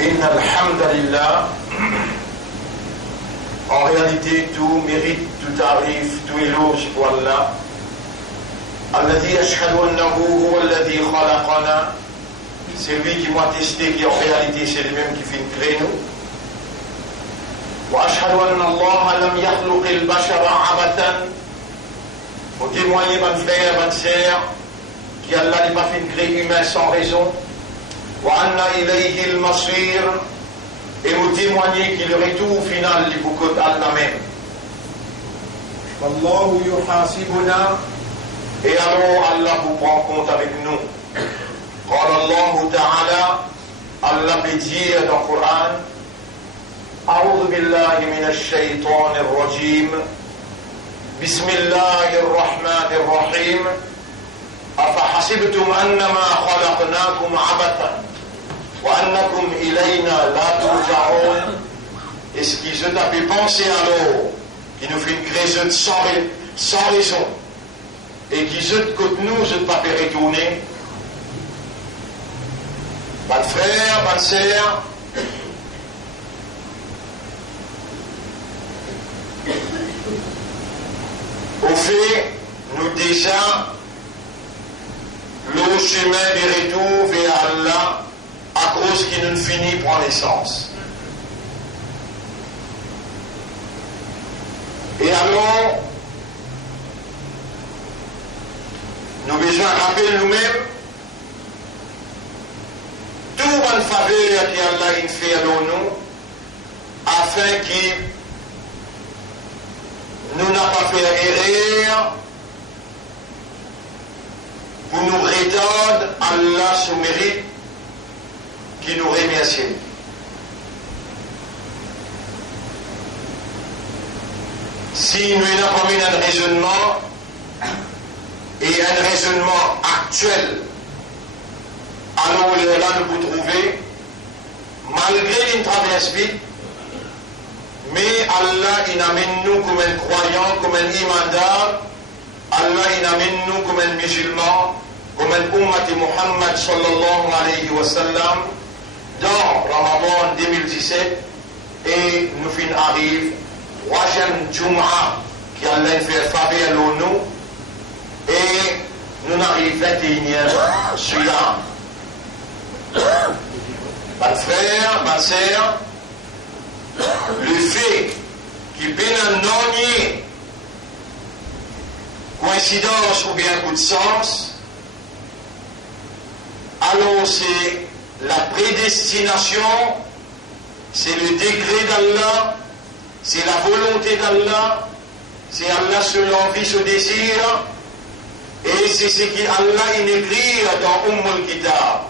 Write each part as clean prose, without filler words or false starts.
إن الحمد لله. En réalité, tout mérite, tout arrive, tout éloge pour Allah. الذي أشهد أنه هو الذي خلقنا. C'est lui qui m'a attesté qu'en réalité c'est lui-même qui fait créer nous. وأشهد أن الله لم يخلق البشر عبثا. Pour témoigner, mon frère, mon sœur, qu'Allah n'a pas fait créer humain sans raison. وأن إليه المصير. Et vous témoignez qu'il le retour final du Boukout Allah même. Wallahu yuhasibuna. Et alors Allah vous prend compte avec nous. قال الله تعالى. Allah peut dire dans le Coran. أعوذ بالله من الشيطان الرجيم. بسم الله الرحمن الرحيم. أفحسبتم أنما خلقناكم عبثا وأنكم إلينا لا ترجعون. Est-ce qu'ils ont pu penser alors qu'ils nous fait une création sans raison et qu'ils ont que nous ne pas pu retourner? Pas de frère, pas de sœur. Au fait, nous déjà le chemin du retour vers Allah à cause qu'il nous finit prend naissance. Et alors, nous avons besoin de rappeler nous-mêmes tout bonne faveur qu'Allah a fait à nous afin qu'il nous n'a pas fait erreur pour nous rétendre Allah son mérite qui nous remercie. Si nous n'avons pas mis un raisonnement et un raisonnement actuel, alors là nous pouvons trouver, malgré une traverse vite, mais Allah il amène nous comme un croyant, comme un imandar. Allah il amène nous comme un musulman, comme un ummat Muhammad sallallahu alayhi wa sallam dans Ramadan 2017 et nous fin arrive troisième Jum'a qui Allah fait faveur à nous et nous arrive 21e Suyam. Ma frère, ma sœur, le fait qu'il y ait un non-nier coïncidence ou bien coup de sens, alors c'est la prédestination, c'est le décret d'Allah, c'est la volonté d'Allah, c'est Allah seul envie, ce désir, et c'est ce qu'Allah écrit dans Umm al-Kitab,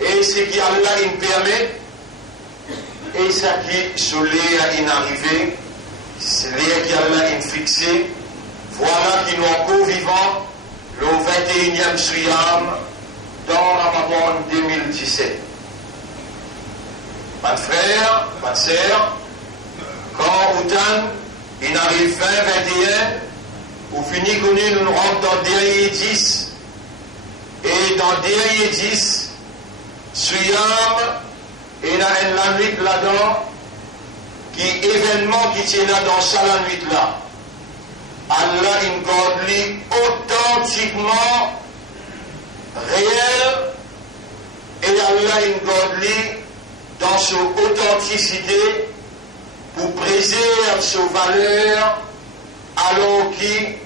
et ce qu'Allah permet, et ce qui se l'est arrivé, c'est ce qu'Allah a fixé. Voilà qui nous encore vivant le 21e Suyam dans Ramadan 2017. Ma frère, ma sœur, quand autant il arrive 20-21, ou fini connu, nous rentrons dans dernier 10. Et dans dernier 10, Suyam, il y a une nuit là-dedans, qui événement qui tient là dans ça la nuit là. Allah in godly authentiquement réel et Allah in godly dans son authenticité pour préserver sa valeur alors qui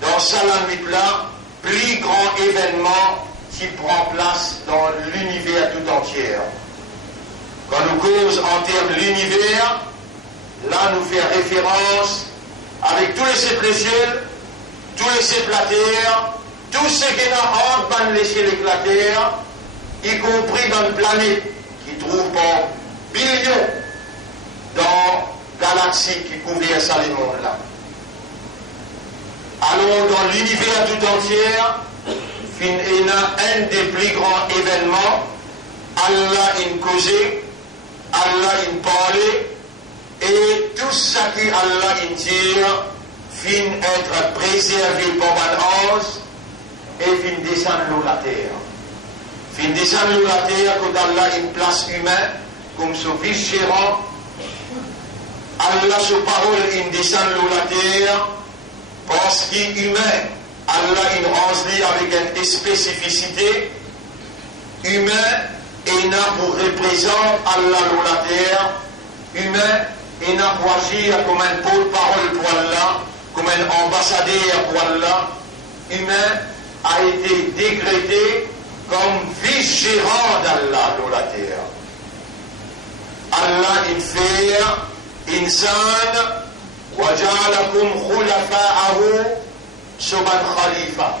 dans ça la nuit là plus grand événement qui prend place dans l'univers tout entier. Quand nous causons en termes de l'univers, là nous fait référence avec tous les ciels, tous les cieux de la terre, tout ce qui est dans les cieux de la terre, y compris dans la planète, qui trouve par billions dans la galaxie qui couvre ça les mondes là. Alors dans l'univers tout entier, il y a un des plus grands événements, Allah in causé, Allah in parlé, et tout ce qui Allah in tire fin être préservé par un ange et fin descendre sur la terre. fin descendre la terre, quand Allah a une place humaine, comme ce vice-gérant, Allah, sa parole, il descend la terre, parce qu'il est humain. Allah, il renslit avec une spécificité humain, et n'a pour représenter Allah la terre, humain, et n'a pour agir comme un porte-parole pour Allah, comme un ambassadeur pour Allah, humain, a été décrété comme vice-gérant d'Allah dans la terre. Allah il fait insan wa ja'alakum khulafa'ahu suban khalifa.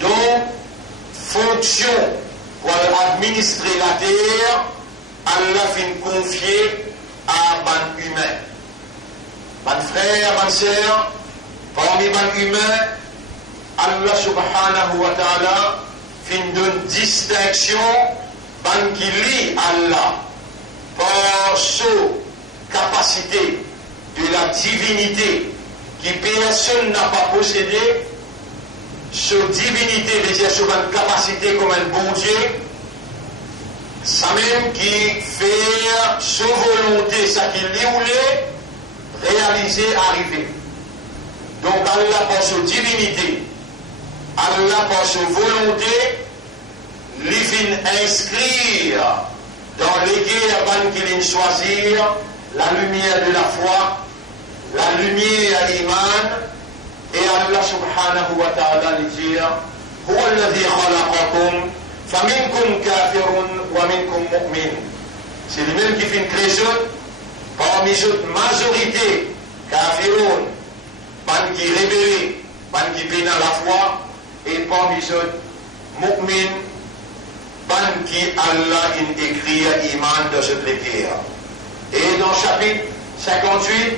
Donc, fonction pour administrer la terre, Allah fait confier à ban humain. Ban frère, ban sœur, parmi ban humain, Allah subhanahu wa ta'ala fait une distinction ban qui lie Allah par sa capacité de la divinité qui personne n'a pas possédé, sa divinité, c'est-à-dire sa capacité comme un bon Dieu, ça même qui fait sa volonté, ça qui lui voulait réaliser, arriver. Donc Allah par sa divinité, Allah par sa volonté, lui vient inscrire dans les guerres qu'il vient choisir la lumière de la foi, la lumière iman, et Allah subhanahu wa ta'ala lui dit هو الذي خلقكم فمنكم كافر ومنكم مؤمن. C'est lui-même qui fait une création parmi cette majorité kafirun, ban qui rébellent, ban qui peinent la foi, et parmi cette mu'min, ban qui Allah in écrit iman dans cette lecture. Et dans le chapitre 58,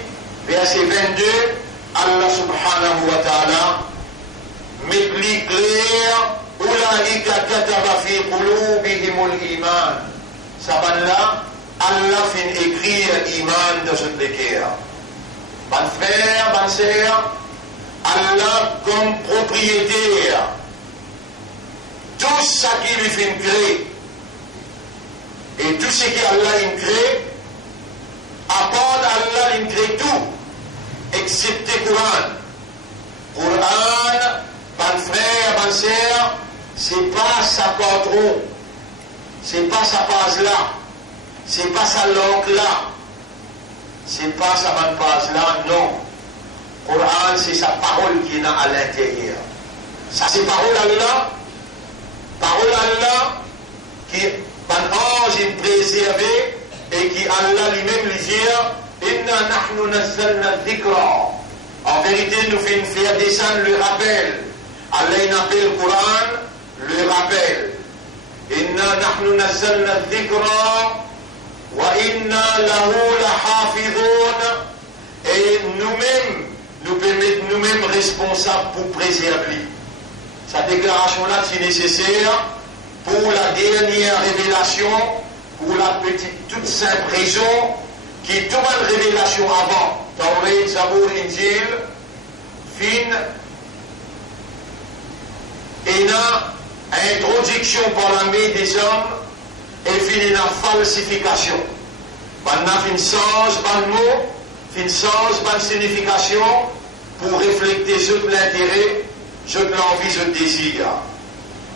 verset 22, Allah subhanahu wa ta'ala met plus clair Ulaika kataba fi qulubihimul iman. Saban-là, Allah fait écrire iman dans cette lecture. Ban frère, ban sœur, Allah comme propriétaire, tout ce qui lui fait créer, et tout ce qui Allah crée, à part Allah il crée tout, excepté Coran. Coran, ban frère, ban sœur, c'est pas sa patron, c'est pas sa base là, c'est pas sa langue là, c'est pas sa bonne base là, non. Coran, c'est sa parole qui est à l'intérieur. Ça, c'est parole Allah, qui ban ange est préservé et qui Allah lui-même lui dit Inna nahnu nazzalna dhikra. En vérité, nous faisons faire descendre le rappel. Allah il appelle le Coran le rappel. Inna nahnu nazzalna dhikra wa inna lahu lahafidhun. Et nous-mêmes, nous permettons nous-mêmes responsables pour préserver. Cette déclaration-là, c'est nécessaire pour la dernière révélation, pour la petite, toute simple raison, qui est toute une révélation avant. Tawrat, Zabour, Injil, fin, et là, introduction par la main des hommes, et fin, une falsification. On a une sens, un mot, une sens, une signification, pour refléter sur l'intérêt, sur l'envie, sur le désir.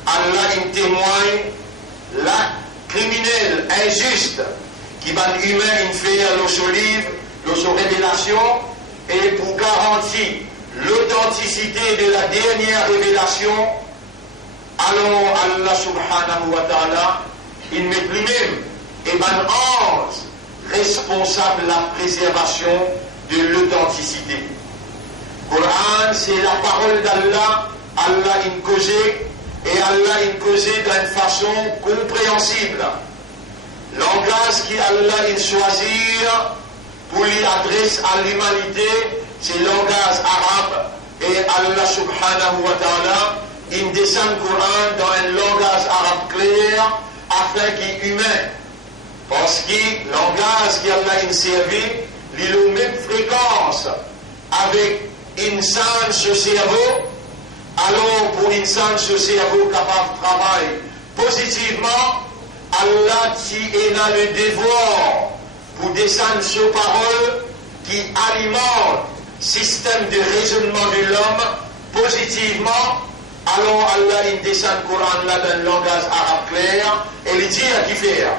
Allah, il témoigne, l'acte criminel, injuste, qui va humain, il fait le livre, le révélation, et pour garantir l'authenticité de la dernière révélation, alors Allah subhanahu wa ta'ala, il met lui-même, et ben ange, responsable de la préservation de l'authenticité. Coran, c'est la parole d'Allah, Allah il causait, et Allah il causait d'une façon compréhensible. Langage qui Allah il choisit pour lui adresse à l'humanité, c'est le langage arabe, et Allah subhanahu wa ta'ala, il descend le Coran dans un langage arabe clair, afin qu'il est humain. Parce que le langage qui Allah il servi, il a la même fréquence avec insan, ce cerveau, alors pour l'insan, ce cerveau capable de travailler positivement, Allah qui est là le devoir pour descendre sur parole qui alimente le système de raisonnement de l'homme positivement. Alors Allah il descend le Coran là dans le langage arabe clair et il dit à qui faire.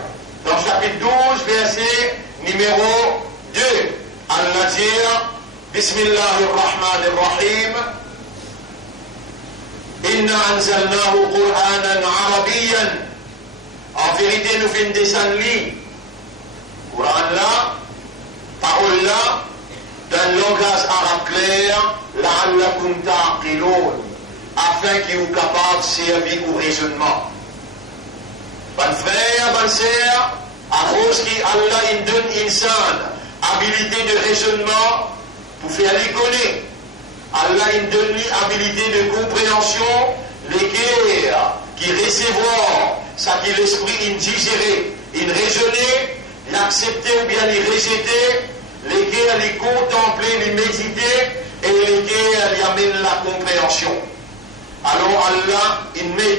Dans chapitre 12, verset numéro 2, Allah dit Bismillahirrahmanirrahim Inna anzalnahu Qur'anan Arabiyan. En vérité, nous faisons descendre lui. Coran là, parole là, dans le langage arabe clair, la'allakum ta'qiloun, afin qu'il vous capable de servir au raisonnement. Bonne frère, bonne sœur, à cause qu'Allah il donne insan habilité de raisonnement pour faire les connaître. Allah il donne lui habilité de compréhension, les guerres qui recevront, ça qui l'esprit il digérer, il raisonner, l'accepter ou bien il rejeter, les guerres les contempler, les méditer, et les guerres y amènent la compréhension. Alors Allah il met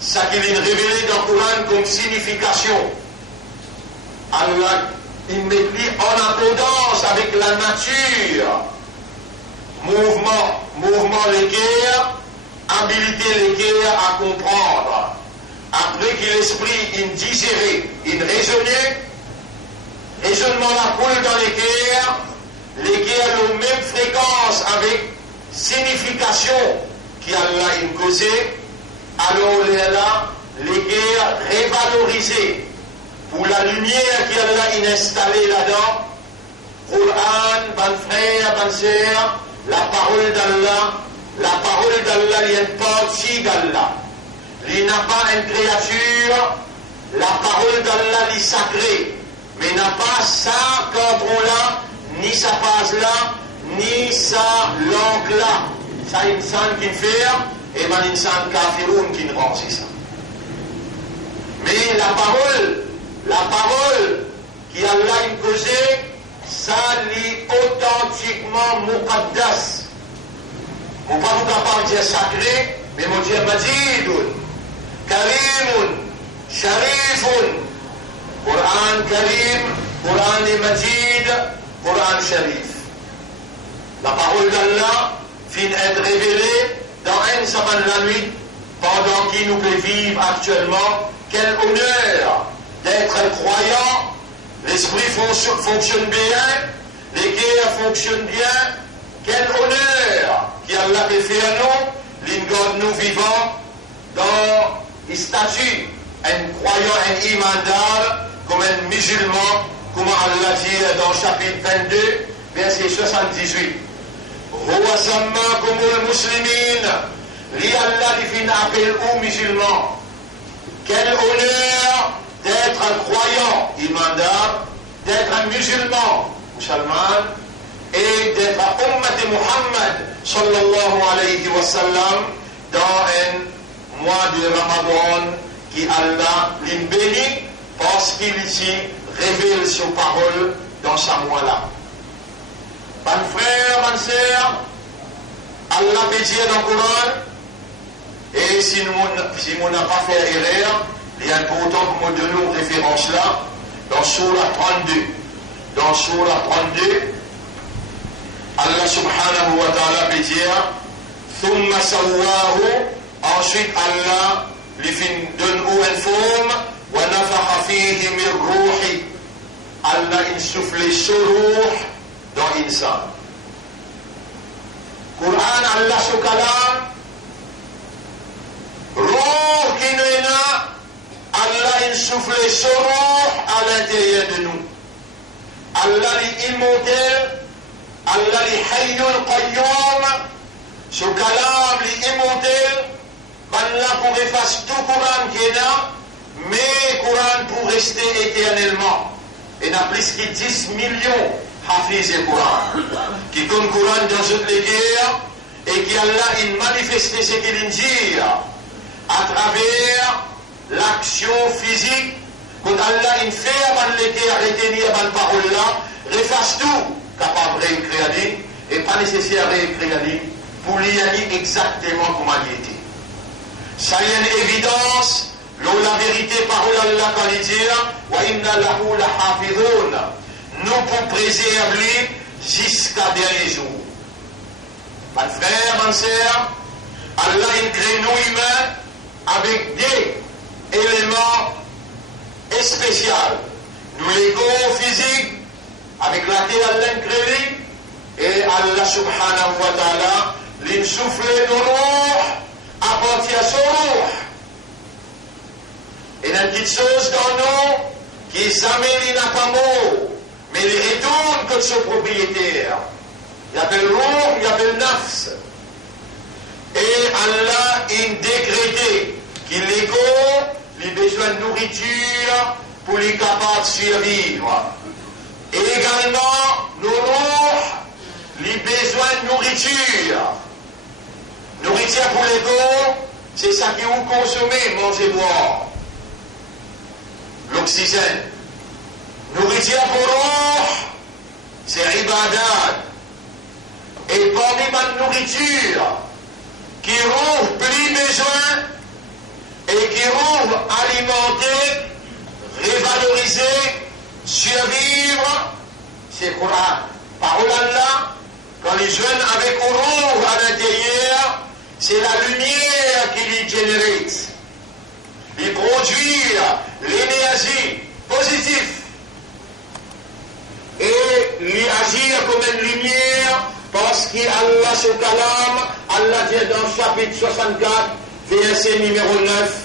ça qu'il est révélé dans le Coran comme signification. Allah, il met en accordance avec la nature. Mouvement les guerres, habilité les guerres à comprendre. Après que l'esprit, il digérait, il raisonnait, raisonnement la coule dans les guerres ont même fréquence avec signification qu'Allah a causé. Alors là, les guerres révalorisées pour la lumière qu'Allah a installée là-dedans. Coran, bon frère, bonne sœur, la parole d'Allah, il y a une partie d'Allah. Il n'a pas une créature, la parole d'Allah est sacrée, mais n'a pas sa contrôle-là, ni sa base-là, ni sa langue-là. Ça, une sainte qui fait. Et man insan kafiroun qui ne rend ça. Mais la parole qui Allah a causé, ça lit authentiquement muqaddas. On ne peut pas capable de dire sacré, mais on dit majidun, karimun, sharifun. Coran karim, Coran majid, Coran sharif. La parole d'Allah finit d'être révélée dans un sabbat la nuit, pendant qu'il nous peut vivre actuellement. Quel honneur d'être croyant, l'esprit fonctionne bien, les guerres fonctionnent bien. Quel honneur qu'Allah peut faire nous, l'ingod nous vivants dans les statuts, un croyant, un imandar, comme un musulman, comme Allah dit dans chapitre 22, verset 78. Huwa sammakumul muslimin, li Allah dit fin appel aux musulmans. Quel honneur d'être un croyant, imandar, d'être un musulman, musulman, et d'être un ummat de Muhammad, sallallahu alayhi wa sallam, dans un mois de Ramadan qui Allah l'in bénit parce qu'il ici révèle ses paroles dans ce mois-là. Bonne frère, bonne sœur, Allah peut dire dans le Coran, et si nous n'avons pas fait erreur, il est important pour nous donner une référence là, dans Surah 32. Dans Surah 32, Allah subhanahu wa ta'ala peut dire, Thumma sawwahu, ensuite Allah lui donne une forme, wa nafakha fihi min ruhi. Allah il souffle ce ruh dans l'insan. Coran Allah sous kalam, ruh qui nous est là, Allah il souffle ce ruh à l'intérieur de nous. Allah est immortel, Allah est hayyul qayyum, ce kalam est immortel, Allah pour effacer tout Coran qui est là, mais Coran pour rester éternellement. Il y a plus que 10 millions Hafiz et Coran, qui comme Coran dans toutes les guerres, et qui Allah il manifeste ce qu'il dit à travers l'action physique, quand Allah il fait avant les guerres retenir avant la parole là, refasse tout, capable de réécrire, et pas nécessaire de réécrire, pour y aller exactement comme il était. Ça y a une évidence, la vérité parole Allah quand il dit wa inna lahu lahafidhun, nous pour préserver lui jusqu'à dernier jour. Mes frères, mes sœurs, Allah a créé nous humains avec des éléments spéciaux. Nous les corps physiques, avec la terre, Allah a créé, et Allah subhanahu wa ta'ala, il souffle nos roux à partir de son roux. Et il y a une petite chose dans nous qui s'amène à pas mot, mais il retourne comme son propriétaire. Il y a le roux, il y a le nafs. Et Allah a décrété qu'il est il a besoin de nourriture pour les capables de survivre. Et également, nos roux, il a besoin de nourriture. Nourriture pour l'ego, c'est ça qui vous consommez, manger, boire. L'oxygène. Nourriture pour roux, c'est ibadat. Et parmi ma nourriture, qui rouvre plus besoin, et qui rouvre alimenter, revaloriser, survivre, c'est le Coran. Parole Allah, quand les jeunes avec rouvre à l'intérieur, c'est la lumière qui les génère. Ils produisent l'énergie positive. Et les agir comme une lumière, parce qu'Allah se calame, Allah dit dans le chapitre 64, verset numéro 9,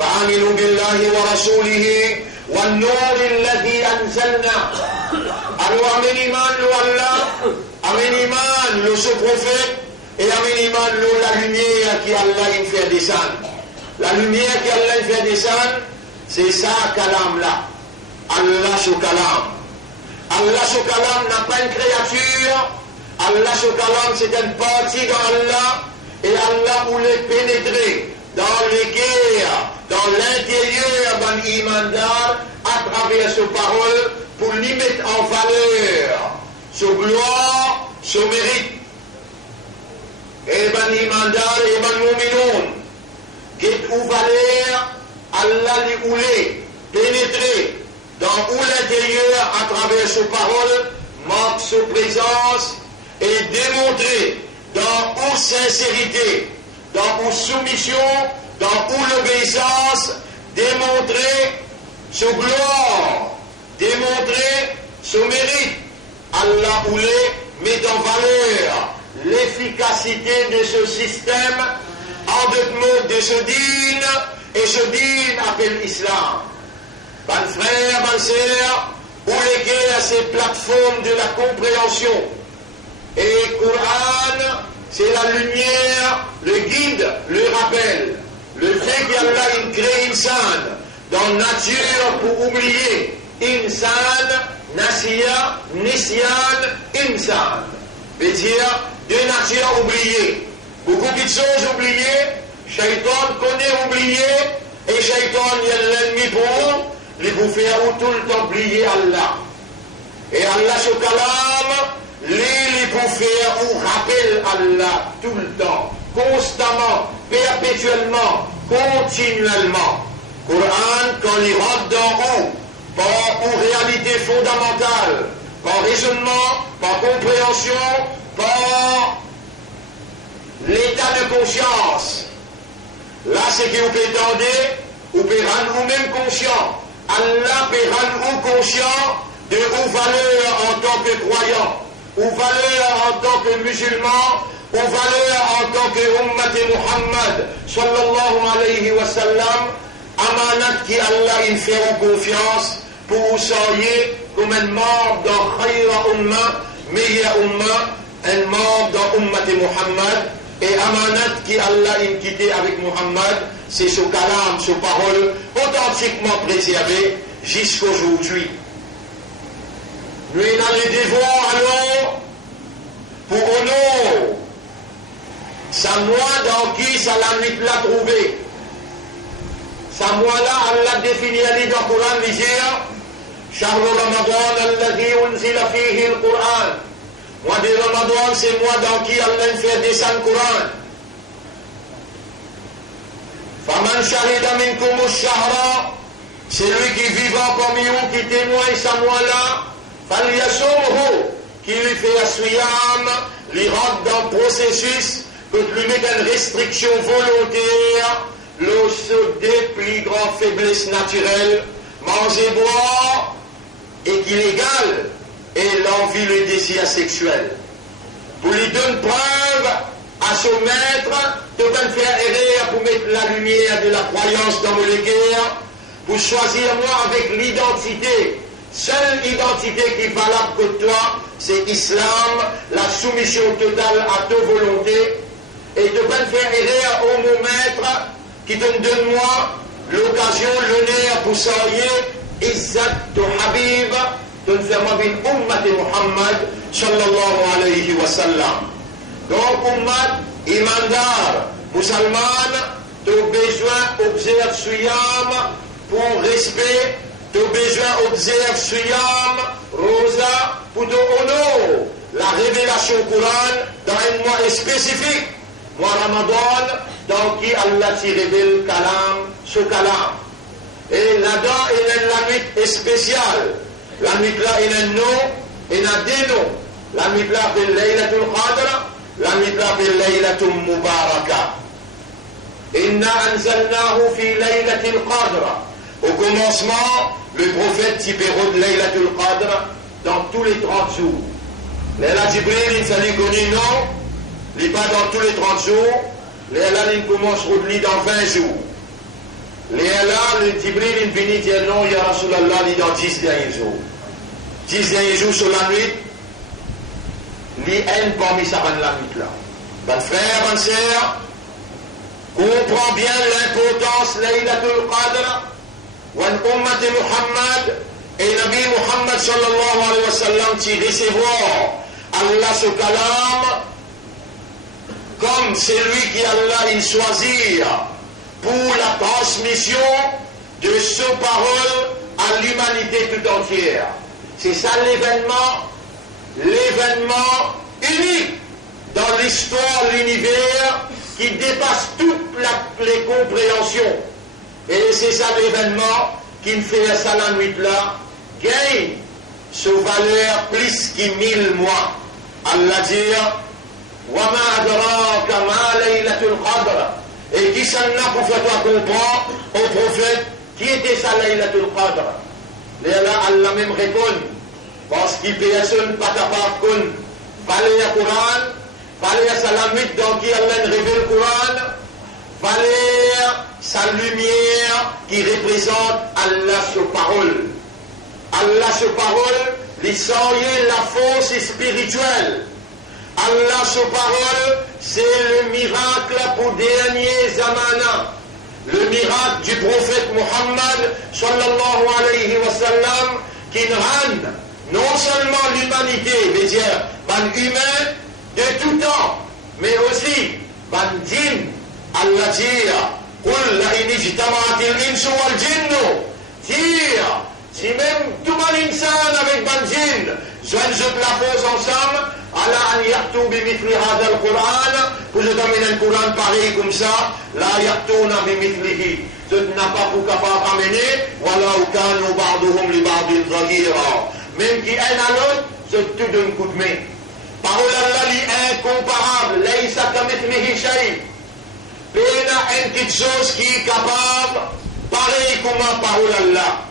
فآمنوا بالله ورسوله والنور الذي أنزلنا. Alors, amen iman le Allah, amen iman le sous-prophète, et amen iman le la lumière qui Allah il fait descendre. La lumière qui Allah il fait descendre, c'est ça kalam là. Allah se calame. Allah se calame n'a pas une créature. Allah se calame, c'est une partie dans Allah, et Allah voulait pénétrer dans les guerres, dans l'intérieur d'un imandar, à travers ses paroles, pour lui mettre en valeur, sa gloire, son mérite. Et ben imandar, et ben muminoun, qui est ou valeur, Allah lui voulait pénétrer dans où l'intérieur, à travers ses paroles, marque sa présence, et démontrer dans où sincérité, dans où soumission, dans où l'obéissance, démontrer sa gloire, démontrer son mérite. Allah voulait mettre en valeur l'efficacité de ce système, en d'autres mots de ce dîne, et ce dîne appelle l'islam. Mes frères, mes sœurs, où les guerres, ces plateformes de la compréhension. Et Coran, c'est la lumière, le guide, le rappel. Le fait qu'Allah il crée insan dans la nature pour oublier. Insan, nasiya, nisyan, insan. veut dire de nature oubliée. Beaucoup de choses oubliées, Shaitan connaît oublier, et Shaitan est l'ennemi pour les vous faire tout le temps oublier Allah. Et Allah se calame, les vous faire ou rappelle Allah tout le temps, constamment, perpétuellement, continuellement. Coran, quand il rentre dans haut, par une réalité fondamentale, par raisonnement, par compréhension, par l'état de conscience. Là, c'est que vous pouvez tendre, vous pouvez rendre vous-même conscient. Allah peut rendre vous conscient de vos valeurs en tant que croyant, vos valeurs en tant que musulman, vos valeurs en tant que Ummat Muhammad, sallallahu alayhi wa sallam, amanat qui Allah il fait en confiance pour vous soyez comme un membre dans Khayra Umma, meilleure Umma, un membre dans Ummat Muhammad, et amanat qui Allah il quitté avec Muhammad, c'est ce kalam, ce parole authentiquement préservé jusqu'aujourd'hui. Nous avons les devoirs alors pour nous. Ça moi dans qui ça la nuit l'a trouvé. Ça moi là, Allah définit dans le Coran, il dit شهر رمضان الذي أنزل فيه القرآن Mois de Ramadan, c'est le mois dans qui Allah fait descendre le Coran. Faman shahida minkum ash-shahra, c'est lui qui vivant parmi vous, qui témoigne ce mois-là, falyasumhu, qui lui fait aswiyam, lui rentre dans le processus, que lui met une restriction volontaire, le des plus grandes faiblesses naturelles, manger, boire, et qu'il égale, et l'envie, le désir sexuel. Pour lui donner preuve à son maître, de faire erreur pour mettre la lumière de la croyance dans le guerre, pour choisir moi avec l'identité. Seule identité qui est valable que toi, c'est l'islam, la soumission totale à ta volonté, et de faire erreur au mon maître, qui te donne moi l'occasion, l'honneur pour saluer Izzat de Habib, de faire ma vie Ummat Muhammad, sallallahu alayhi wa sallam. Donc, Ummat, Imandar, musulman, tu as besoin d'observer Suyam pour respect, tu as besoin d'observer Suyam, Rosa, pour te honorer la révélation Coran dans un mois spécifique, mois Ramadan, dans qui Allah s'y révèle Kalam, ce Kalam. Et là-dedans, il y a la nuit spéciale. La nuit là, il y a un nom, il y a des noms. La nuit là, c'est Laylatul Qadr. La nuit là, c'est Laylatul Mubaraka. Inna anzalnahu fi Laylatul Qadr. Au commencement, le prophète typéro de Laylatul Qadr dans tous les 30 jours. Layla Jibril, il s'est connu non, il n'est pas dans tous les 30 jours. Layla, il commence dans 20 jours. Layla, le Jibril, il finit dire non, ya Rasulallah, il est dans 10 derniers jours. 10 derniers jours sur la nuit, il est parmi sa la nuit là. Bonne frère, bonne sœur, comprends bien l'importance de Laylatul Qadr, wa ummat Muhammad, et Nabi Muhammad sallallahu alayhi wa sallam qui recevoir Allah ce kalam comme c'est lui qui Allah il choisit pour la transmission de ce parole à l'humanité tout entière. C'est ça l'événement unique dans l'histoire de l'univers qui dépasse toutes les compréhensions. Et c'est ça l'événement qui me fait ça la nuit là, gagne ce valeur plus que 1000 mois. Allah dit, wa ma adraka ma laylatul qadr. Et qui s'en a pour faire toi comprendre au prophète qui était sa laylatul qadr. Et là, Allah même répond, parce qu'il personne pas capable de parler le Coran, parler sa la nuit dans qui Allah révèle le Coran, parler sa lumière qui représente Allah sur parole. Allah sur parole, il sort la force spirituelle. Allah sur parole, c'est le miracle pour dernier zamana. Le miracle du prophète Muhammad sallallahu alayhi wa sallam qui rend non seulement l'humanité, mais dire, ban humain de tout temps, mais aussi ban djinn. Allah dit, قل لئن اجتمعت الإنس والجن dire, si même tout l'insan avec ban djinn, joignent la force ensemble, Allah an yartou bimithli hada al-Qur'an, pour je t'amène un Coran pareil comme ça, la yartouna bimithlihi. Ce n'a pas pour capable d'amener, voilà ou kanu ba'duhum li ba'din zahira. Même qui un à l'autre, c'est tout d'un coup de main. Parole Allah est incomparable, laysa kamithlihi shay. Il y a une petite chose qui est capable, pareil comme la parole Allah.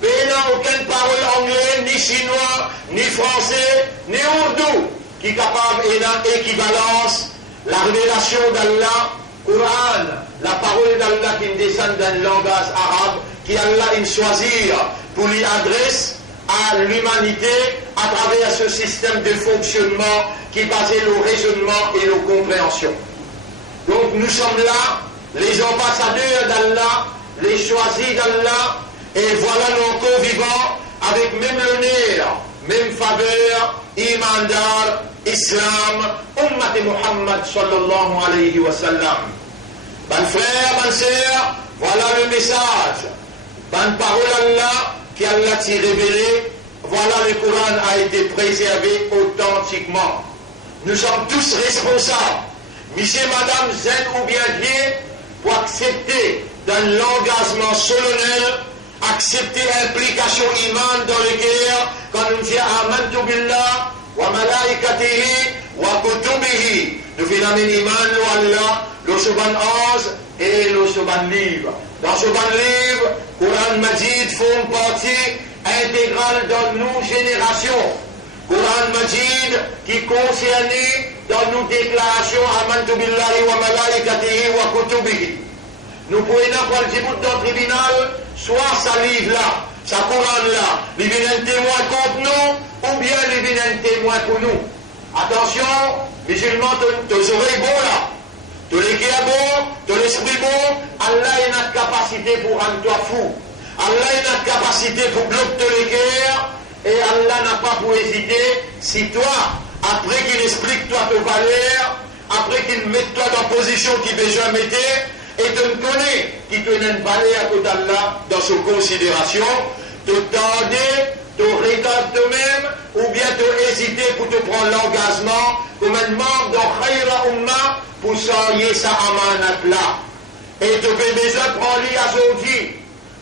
Il n'y a aucune parole anglaise, ni chinois, ni français, ni ourdou, qui est capable d'une équivalence, la révélation d'Allah, Coran, la parole d'Allah qui descend d'un langage arabe, qui Allah il choisit pour lui adresse à l'humanité à travers ce système de fonctionnement qui est basé sur le raisonnement et la compréhension. Donc nous sommes là, les ambassadeurs d'Allah, les choisis d'Allah, et voilà nos co-vivants avec même l'honneur, même faveur, imandar, islam, ummat Muhammad sallallahu alayhi wa sallam. Ban frère, ban sœur, voilà le message. Ban parole Allah qui Allah t'y révélé voilà, le Coran a été préservé authentiquement. Nous sommes tous responsables, monsieur, madame, zen ou bien vieux, pour accepter dans l'engagement solennel, accepter l'implication iman dans le cœur, quand nous disons amantu billah, wa malaikatihi, wa kutubihi. Nous faisons iman, Allah, le Subhan 11 et le Subhan livre. Dans ce livre, Coran Majid font partie intégrale dans nos générations. Coran Majid qui concernait dans nos déclarations amantu billahi wa malaikatihi wa kutubihi. Nous pouvons prendre le bout dans le tribunal, soit ça livre là, ça Coran là, il vient un témoin contre nous, ou bien il vient un témoin pour nous. Attention, musulmans, tes oreilles bon là. Tous les cœurs bons, tous l'esprit bon, Allah a une capacité pour rendre toi fou. Allah a une capacité pour bloquer les cœurs, et Allah n'a pas pour hésiter. Si toi, après qu'il explique toi tes valeurs, après qu'il mette toi dans la position qu'il besoin de mettre, et te connaît, qui te donne une valeur à côté d'Allah dans ses considérations, te tendre, te regarder toi-même, ou bien te hésiter pour te prendre l'engagement comme un membre dans Khayra Ummah pour s'enlier sa amanat là. Et tu peux besoin de prendre aujourd'hui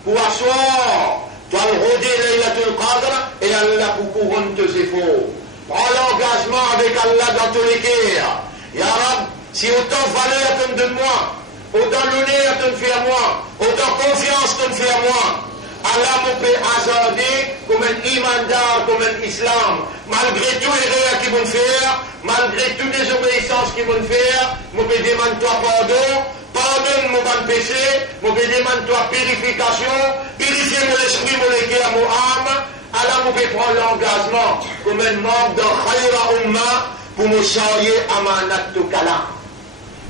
pour asseoir, tu vas le rôder Laylatul Qadr et Allah pour couronner tes efforts. Prends l'engagement avec Allah dans tous les cœurs. Ya Rab, si autant de valeur tu me donnes moi, autant l'honneur tu me fais à moi, autant confiance tu me fais à moi, Allah me peut hasarder comme un imandar, comme un islam. Malgré tous les erreurs qu'ils vont faire, malgré toutes les obéissances qu'ils vont faire, je peux demander toi pardon, pardonne mon bon péché, je peux demander toi purification, purifier mon esprit, mon cœur, mon âme. Allah me peut prendre l'engagement comme un membre de Khayra Ummah pour me changer à ma natukala.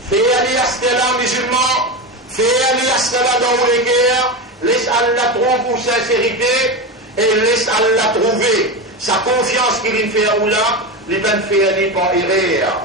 Fais aller à cela, musulman, fais aller à cela dans les cœurs. Laisse Allah trouver pour sincérité et laisse Allah trouver sa confiance qu'il fait ou là, il va faire aller par erreur.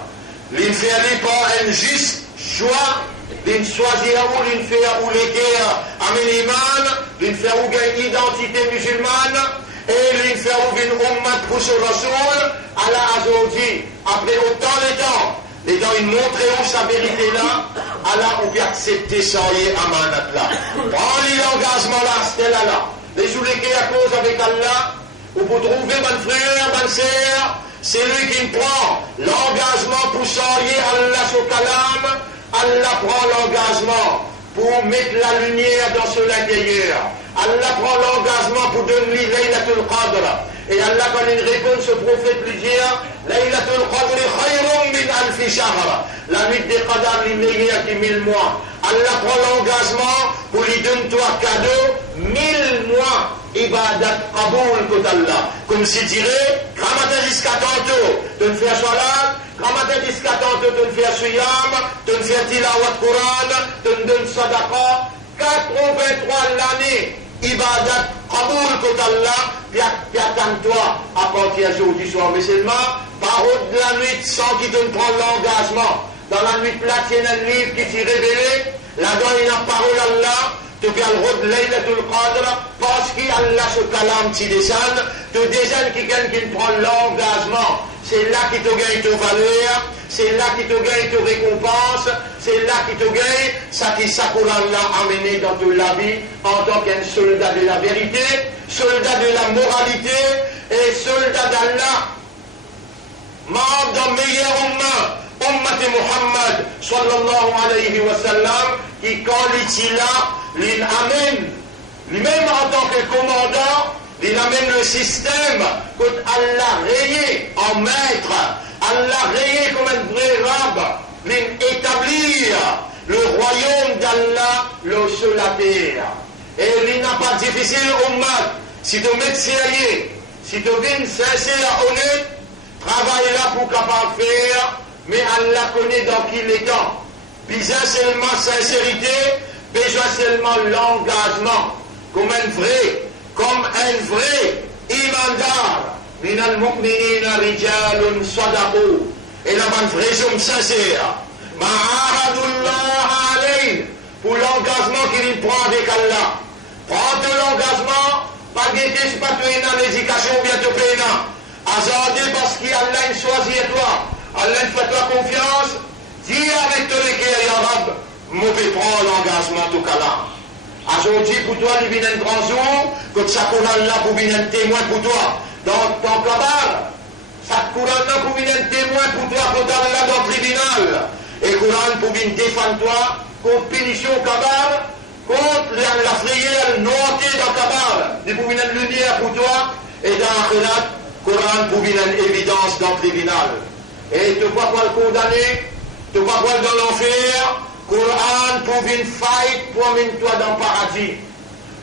Il fait aller par un juste choix, il choisir où il fait ou les guerres à Méliman, il fait où une identité musulmane et il fait où une ummat pour ce Rasoul, Allah aujourd'hui, après autant de temps. Et dans une montre où sa vérité là, Allah ou bien accepter ça y est amanat là. Prends l'engagement là, c'était là. Les jours qui à cause avec Allah, ou pour trouver mon frère, mon sœur, c'est lui qui prend l'engagement pour s'allier Allah sur Kalam. Allah prend l'engagement pour mettre la lumière dans son intérieur. Allah prend l'engagement pour donner Laylatul Qadr. Et Allah, quand il répond ce prophète, lui dit Laylatul Qadr khayrun min alfi shahr. La nuit des Qadr est meilleure que 1000 mois. Allah prend l'engagement pour lui donner toi cadeau 1000 mois. Ibadat qaboul côté Allah. Comme s'il dirait, Ramadan jusqu'à tantôt, tu ne fais salat, Ramadan jusqu'à tantôt, tu ne fais suyam, tu ne fais tilawat Quran, tu ne donnes sadaqa. 83 l'année. Ibadat, Qaboul, côté Allah, puis attends-toi à partir d'aujourd'hui soir, mais seulement, par haut de la nuit, sans qu'il te prenne l'engagement. Dans la nuit plate, il y a un livre qui s'est révélé, là-dedans, il y a une parole Allah, tu peux le route Laylatul Qadr, parce qu'Allah se calame, tu descends, tu descends qui prend l'engagement. C'est là qui te gagne ta valeur, c'est là qui te gagne ta récompense, c'est là qui te gagne ça qui s'accoulant l'a amené dans toute la vie en tant qu'un soldat de la vérité, soldat de la moralité et soldat d'Allah. Membre d'un meilleur ummat Muhammad sallallahu alayhi wa sallam, qui quand il est là, il amène, lui-même en tant que commandant, il amène le système que Allah rayé en maître, Allah rayé comme un vrai rab, l'établir le royaume d'Allah, le sur la terre. Et il n'a pas difficile ummat, si tu mets sérieux, si tu viens sincère, honnête, travaille là pour capable faire, mais Allah connaît dans qui il est temps. Besoin seulement sincérité, besoin seulement l'engagement, comme un vrai imandar. Minal mu'minina rijalun sadaqu. Et là, un vrai homme sincère. Ma'ahadullah alayh. Pour l'engagement qu'il prend avec Allah. Prends de l'engagement, pas de guetter, c'est pas toi une éducation, bientôt pénant. Azardé parce qu'il y a Allah choisi toi. Allah fait toi confiance. Dis avec ton équerre, ya Rab, mauvais prend l'engagement tout cas là. Aujourd'hui, pour toi, il vient un grand jour, que ça couronne là pour venir un témoin pour toi. Dans ton cabal, ça couronne là pour venir un témoin pour toi, pour toi là dans le tribunal. Et couronne pour venir défendre toi, contre punition cabal, contre la frayeur noté dans cabal. Et pour venir une lumière pour toi, et dans la couronne pour venir une évidence dans le tribunal. Et tu vois quoi le condamner, tu vois quoi dans l'enfer, Coran pour une faille pour amener toi dans le paradis.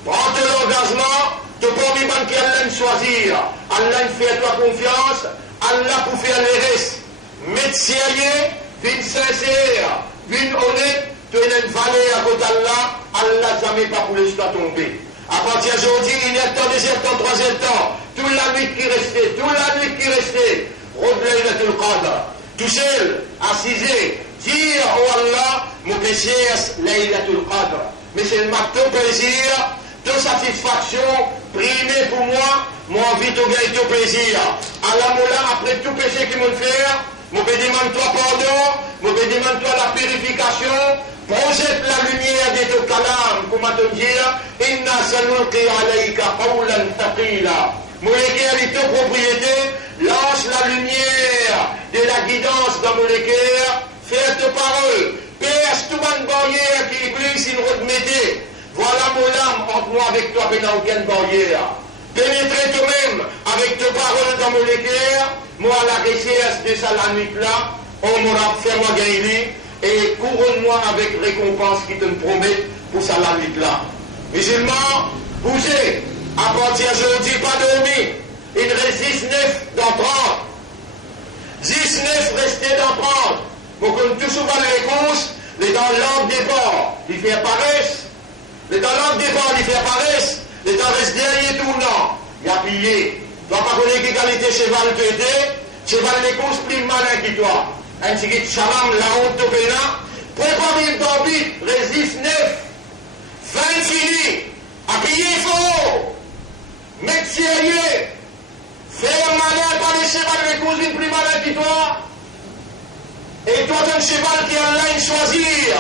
Prends l'engagement, tu peux pas que Allah choisir. Allah fait toi confiance, Allah pour faire les restes. Mais sérieux, vine sincère, vine honnête, tu es une vallée à côté d'Allah, Allah jamais pas pour laisser toi tomber. À partir d'aujourd'hui, il y a temps, deuxième temps, troisième temps, toute la nuit qui restait, Rodlaylatul Qadr, tout seul, assisé, dire oh Allah, mon péché, Laylatul Qadr. Mais c'est le ton plaisir, ton satisfaction, primé pour moi, envie de gagner ton plaisir. Allah Moula, après tout péché qu'il me fait, mon demande toi pardon, mon demande toi la purification, projette la lumière de ton kalam, comment te dire, inna sanulqi alayka qawlan thaqila. Mon équerre, ton propriété, lance la lumière de la guidance dans mon équerre, fais tes paroles, perce tout le barrière qui glisse, il remettait. Voilà mon âme entre moi avec toi, mais n'a aucune barrière. Pénétrez toi-même avec tes paroles dans mon équerre, moi à la recherche de ça la nuit là, on m'aura fait moi gagner et couronne-moi avec récompense qui te promet pour ça la nuit là. Musulmans, bougez, à partir d'aujourd'hui, pas dormi, il reste 19 dans 30. 19 restés dans 30. Pour que tout souvent les courses, les dans l'ordre départ, il fait paresse. Les dans l'ordre départ, il fait paresse. Les dans reste derrière tout le temps. Il a pillé. Tu ne dois pas connaître quelle qualité cheval tu étais. Cheval les courses plus malin que toi. Ainsi que Salam, la honte de Pénin. Prépare une bambite, résiste 9. Fin fini. À piller faux. Mec sérieux. Fais un malin par les chevals les courses plus malin que toi. Et toi, ton cheval qui a là choisir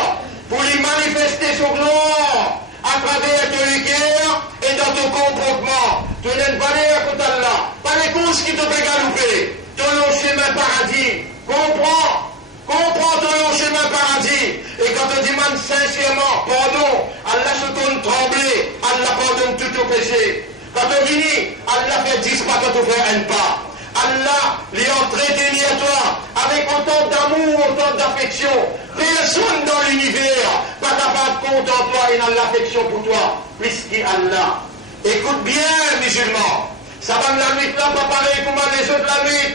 pour lui manifester son gloire à travers ton équerre et dans ton comportement. Tu n'es pas à côté de là. Pas les courses qui te fait galoper. Ton long chemin paradis. Comprends ton long chemin paradis. Et quand on demande sincèrement pardon, Allah se tourne trembler. Allah pardonne tout ton péché. Quand on finit, Allah fait 10 pas quand on fait un pas. Allah lui entretenu à toi avec autant d'amour, autant d'affection. Personne dans l'univers pas capable de compte en toi et dans l'affection pour toi, plus qu'Allah. Écoute bien, musulmans. Ça va de la nuit là, pas pareil comme les autres la nuit.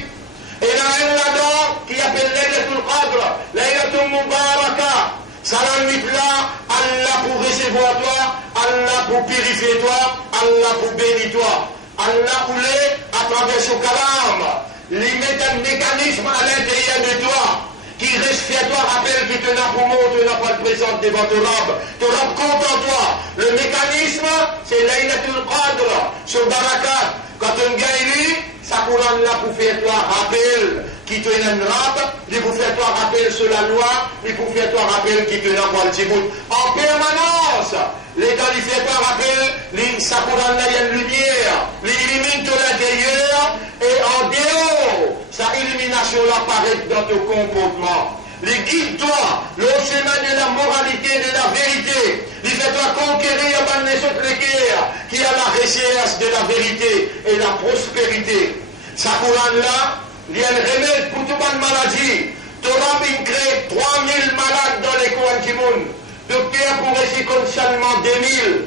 Et il y en a un là-dedans qui appelle Laylatul Qadr, Laylatul Mubaraka. Ça la nuit là, Allah pour recevoir toi, Allah pour purifier toi, Allah pour bénir toi. Allah voulait, à travers son kalam, lui mettre un mécanisme à l'intérieur de toi, qui reste fier toi, rappelle que tu n'as pour moi, tu n'as pas de présence devant ton Rab. Ton Rab compte en toi. Le mécanisme, c'est Laylatul Qadr, sur Barakat. Quand on gagne lui, ça courant là pour faire toi rappel qui te n'a un Rab, il pour faire toi rappel sur la loi, il pour faire toi rappel qui te n'a pas le tibout. En permanence, l'État lui fait toi rappel, ça courant là il y a une lumière, l'illumine de l'intérieur, et en dehors, sa illumination là paraît dans ton comportement. Les guide-toi, le chemin de la moralité, de la vérité. Il fait-toi conquérir les autres guerres qui a la recherche de la vérité et la prospérité. Ça courant là, il y a un remède pour toute bonne maladie. Torah il crée 3000 malades dans les coins du monde. Docteur pour essayer comme seulement 2000.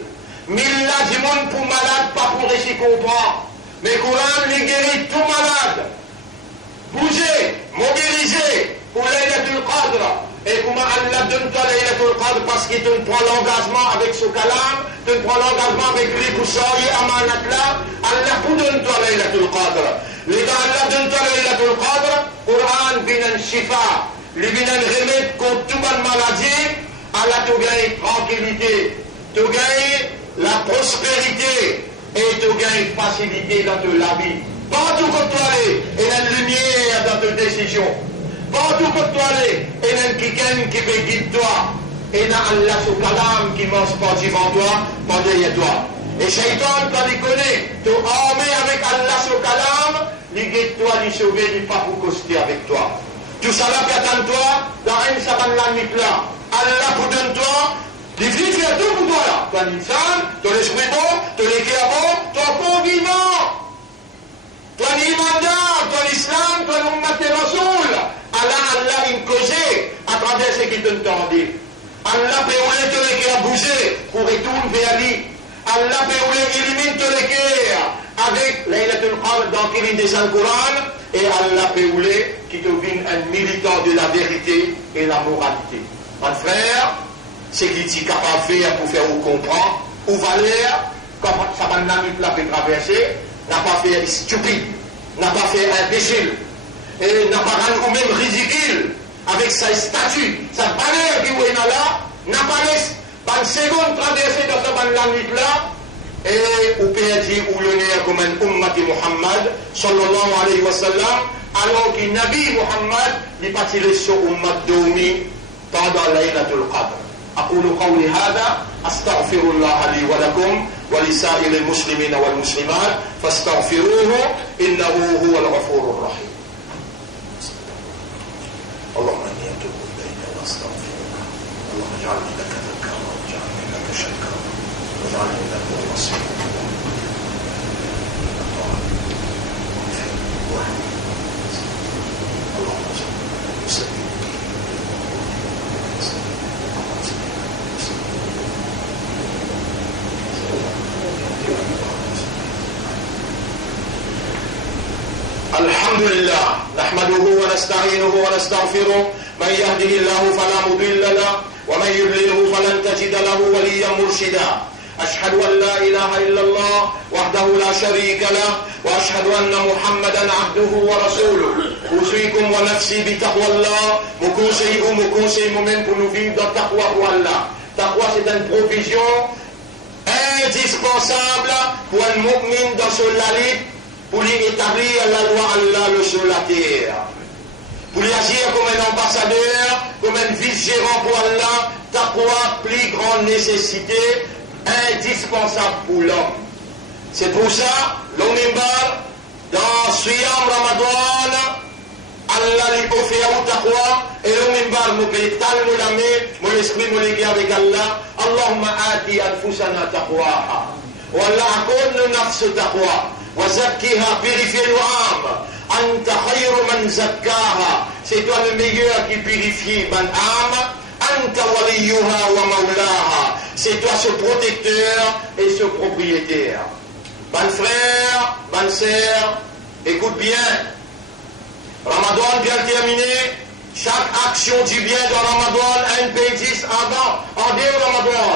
1000 là du monde pour malade, pas pour essayer comprendre. Mais Coran, il guérit tout malade. Bougez, mobilisez pour Laylatul Qadr. Et comment Allah donne-toi Laylatul Qadr parce qu'il te prend l'engagement avec son kalam, te prend l'engagement avec lui pour sortir amanat là. Allah pour donne-toi Laylatul Qadr. Les gars, Allah donne-toi Laylatul Qadr. Coran vient un shifa. Il vient un remède contre toute bonne maladie. Allah te gagne tranquillité. Te gagne la prospérité. Et te gagne bien une facilité dans la vie. Partout que tu aller, il y a une lumière dans tes décisions. Partout que tu aller, il y a quelqu'un qui peut guider toi. Et il y a Allah sous kalam qui mange pas devant toi, pas derrière toi. Et Shaitan, quand il connaît, tu es armé avec Allah sous kalam, il guide toi, il sauve, il pas pour coster avec toi. Tout ça là qui attend toi, dans une savane la nuit là, Allah pour donner toi, il vient faire tout pour toi là. Tu as l'insan, tu as l'esprit bon, tu as l'équerre bon, tu as bon vivant. Tu as l'iman, tu as l'islam, tu as l'ummat et rasoul. Allah, il causait à travers ce qu'il t'entendait. Allah peut ouler te l'équerre bouger pour retourner vers lui. Allah peut ouler éliminer te l'équerre avec Laylatul Qadr dans qu'il descend le Coran. Et Allah peut ouler qui devient un militant de la vérité et la moralité. Mon frère, ce qu'il est capable de faire pour faire ou comprendre, ou valeur, comme ça va n'a pas traverser, n'a pas fait stupide, n'a pas fait imbécile, et n'a pas rendu ou même ridicule avec sa statue, sa valeur qui est là, n'a pas laissé une seconde traverser dans cette nuit là, et ou peut dire ou l'honneur comme un ummati Muhammad, sallallahu alayhi wa sallam, alors que Nabi Muhammad n'est pas tiré sur ummat domi pendant Laylatul Qadr. أقول قولي هذا أستغفر الله لي ولكم ولسائر المسلمين والمسلمات فاستغفروه إنه هو الغفور الرحيم. اللهم إني أتوب إليك وأستغفرك. اللهم اجعلني لك ذكرا واجعلني لك شكرا واجعلني لك وصيا. الحمد لله نحمده ونستعينه ونستغفره من يهده الله فلا مضل له ومن يضلله فلن تجد له وليا مرشدا أشهد أن لا إله إلا الله وحده لا شريك له وأشهد أن محمدا عبده ورسوله أوصيكم ونفسي بتقوى الله مكونسي مومن pour nous vivre dans taqwa pour Allah. Taqwa c'est une provision indispensable pour un mu'min dans son lalit pour lui établir la loi Allah sur la terre, pour lui agir comme un ambassadeur, comme un vice-gérant pour Allah, taqwa, plus grande nécessité, indispensable pour l'homme. C'est pour ça, l'homme dans Siyam Ramadan, Allah lui offre taqwa, et l'homme nous paye tellement la main, mon esprit nous ligue avec Allah, Allahumma ati anfusana taqwaha, wa Allah accorde nous nafs taqwa. وزكها purifie l'âme أنت خير من زكاها c'est toi le meilleur qui purifie mon âme أنت وليها ومولاها c'est toi ce protecteur et ce propriétaire. Bon frère, bonne sœur, écoute bien, Ramadan vient terminé, chaque action du bien dans Ramadan un paye 10 avant, en dehors Ramadan,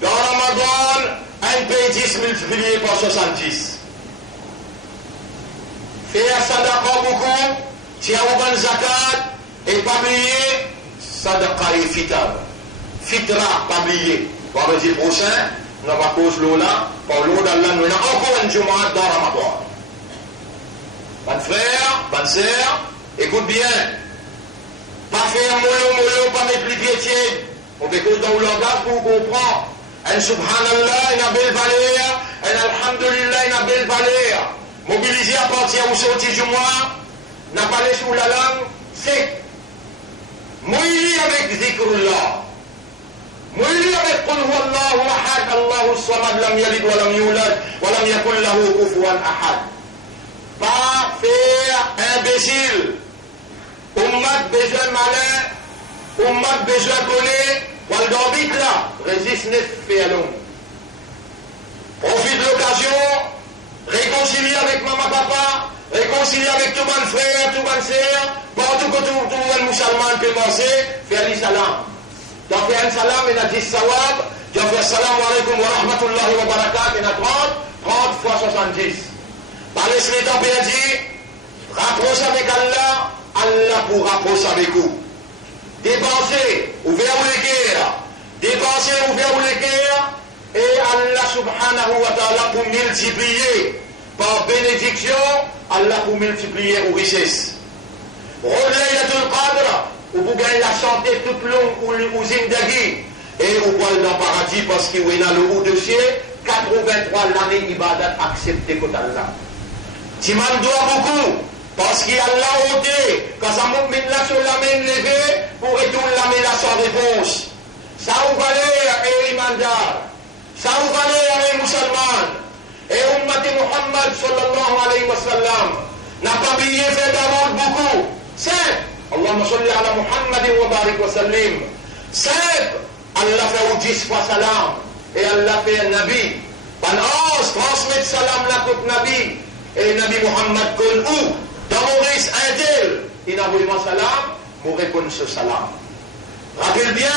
dans Ramadan un paye 10 multiplié par 70. Faire sadaqa beaucoup, tiens au bon zakat, et pas oublier, sadaqa et fitab. Fitra, pas oublier. Vendredi prochain, nous avons cause l'ola, pour l'eau d'Allah, nous avons encore une Jumu'at dans Ramadan. Bon frère, bonne sœur, écoute bien. Pas faire mollo, pas mettre les pieds tièdes. On fait cause dans le langage pour comprendre. Un subhanallah, une belle valeur, un alhamdulillah, une belle valeur. Mobiliser à partir où sortir du mois, n'a pas les sous la langue, c'est mouiller avec zikrullah, mouiller avec qul huwa Allahu ahad, Allahu samad, lam yalid wa lam yulad, wa lam yakul lahu kufuwan ahad. Pas faire imbécile. Ummat besoin malin, ummat besoin connaît, wal d'orbite là, résiste n'est fait long. Profite de l'occasion. Réconcilier avec maman, papa, réconcilier avec tout mon frère, tout mon sœur, partout que tout le musulman peut penser, faire les salam. Donc faire un salam, il a 10 sawab, tu vas faire salam alaikum wa rahmatullahi wa barakatuh, il a 30 fois 70. Par les temps perdus, rapproche avec Allah, Allah pour rapprocher avec vous. Dépensez, ouvrez les cœurs, dépensez, ouvrez les cœurs, Et Allah subhanahu wa ta'ala pour multiplier par bénédiction, Allah pour multiplier aux richesses. Laylatul Qadr, où vous gagnez la santé toute longue ou zindagi, et vous pouvez dans le paradis parce qu'il y a le haut de ciel, 83 l'année ibadat accepté côté Allah. Timan doit beaucoup, parce qu'il y a la hauteur, quand ça monte là sur la main levée, pour retourner la main là sans réponse. Ça vous valait et imandar, ça vous valait et musulman, et ummati Muhammad sallallahu alayhi wa sallam, n'a pas oublié fait d'abord beaucoup. 5. Allahumma salli ala Muhammadin wa barik wa sallim. 5. Allah fait 10 fois salam. Et Allah fait un nabi. Pan 11. Transmettre salam la côte nabi. Et nabi Muhammad kon où? Dans Maurice, un tel. Il a voulu salam. Mourir kon ce salam. Rappelle bien.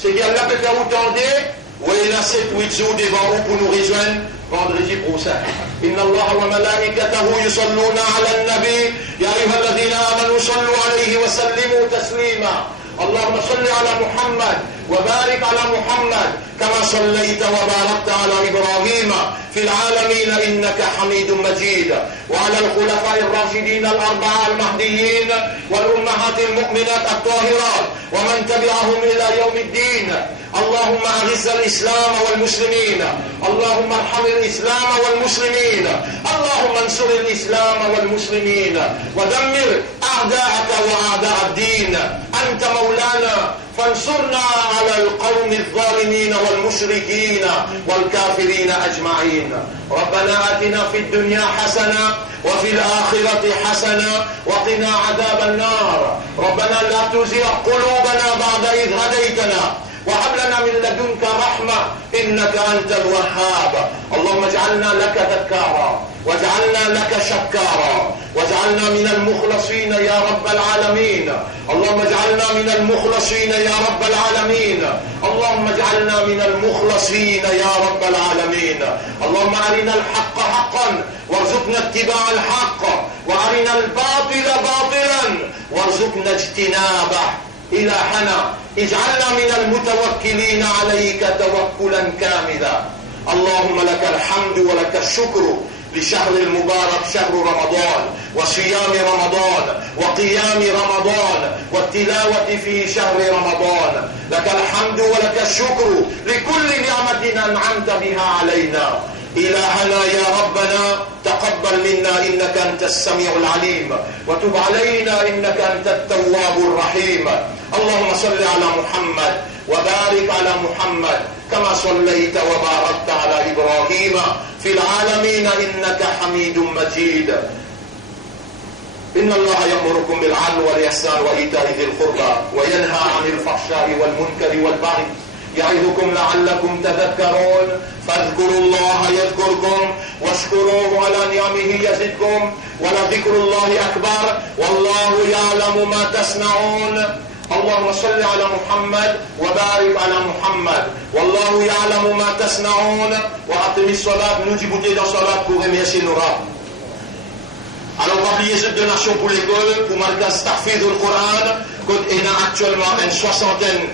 C'est qu'Allah peut faire autant d'eux. Oui, il a 7-8 jours devant vous pour nous rejoindre. vendredi prochain. إن الله وملائكته يصلون على النبي يا أيها الذين آمنوا صلوا عليه وسلموا تسليما. اللهم صل على محمد وبارك على محمد كما صليت وباركت على إبراهيم في العالمين إنك حميد مجيد وعلى الخلفاء الراشدين الأربعة المهديين والأمهات المؤمنات الطاهرات ومن تبعهم إلى يوم الدين. اللهم أعز الإسلام والمسلمين، اللهم ارحم الإسلام والمسلمين، اللهم انصر الإسلام والمسلمين ودمر أعداءك وأعداء الدين. أنت مولانا فانصرنا على القوم الظالمين والمشركين والكافرين أجمعين. ربنا آتنا في الدنيا حسنة وفي الآخرة حسنة وقنا عذاب النار. ربنا لا تزغ قلوبنا بعد إذ هديتنا وهب لنا من لدنك رحمة إنك أنت الوهاب. اللهم اجعلنا لك ذكارا واجعلنا لك شكارا واجعلنا من المخلصين يا رب العالمين. اللهم اجعلنا من المخلصين يا رب العالمين. اللهم اجعلنا من المخلصين يا رب العالمين. اللهم أرنا الحق حقا وارزقنا اتباع الحق وأرنا الباطل باطلا وارزقنا اجتنابه. إلهنا اجعلنا من المتوكلين عليك توكلا كاملا. اللهم لك الحمد ولك الشكر لشهر المبارك شهر رمضان وصيام رمضان وقيام رمضان والتلاوة في شهر رمضان. لك الحمد ولك الشكر لكل نعمة أنعمت بها علينا. إلهنا يا ربنا تقبل منا إنك أنت السميع العليم وتب علينا إنك أنت التواب الرحيم. اللهم صل على محمد وبارك على محمد كما صليت وباركت على إبراهيم في العالمين إنك حميد مجيد. إن الله يأمركم بالعدل والإحسان وإيتاء ذي القربى وينهى عن الفحشاء والمنكر والبغي يعظكم لعلكم تذكرون. فاذكروا الله يذكركم واشكروه على نعمه يزدكم ولذكر الله أكبر والله يعلم ما تصنعون. اللهم صل على محمد وبارك على محمد والله يعلم ما تصنعون. وأقم الصلاة. Nous débutons dans la salat pour remercier nos rabbins. Alors, on va prier cette donation pour l'école, pour marquer Tahfidh al-Qur'an, qu'on a actuellement une 60aine